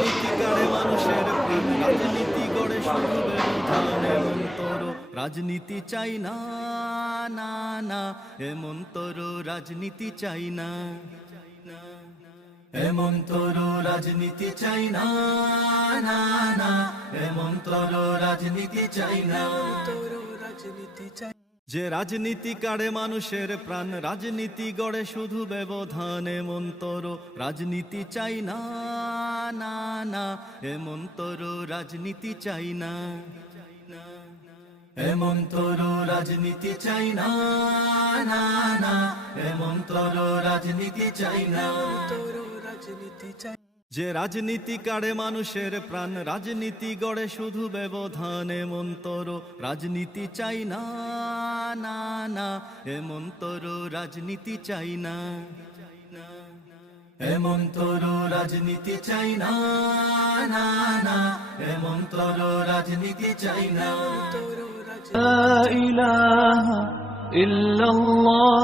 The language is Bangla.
রাজনীতি কাড়ে মানুষের প্রাণ, রাজনীতি গড়ে শুধু ব্যবধান, এমন তোর রাজনীতি চাই না, না না, এমন তোর রাজনীতি চাই না, এমন তোর রাজনীতি চাই না, না না, এমন তোর রাজনীতি চাই না। যে রাজনীতি কাড়ে মানুষের প্রাণ, রাজনীতি গড়ে শুধু ব্যবধান, এমন তোর রাজনীতি চাই না, না না, এমন তোর রাজনীতি চাই না, এমন তোর রাজনীতি চাই না, না না, এমন তোর রাজনীতি চাই না। যে রাজনীতি কাড়ে মানুষের প্রাণ, রাজনীতি গড়ে শুধু ব্যবধান, এমন তোর রাজনীতি চাই না, না না, এমন তোর রাজনীতি চাই না, এমন তোর রাজনীতি চাই না, না না, এমন তোর রাজনীতি চাই না। لا إله إلا الله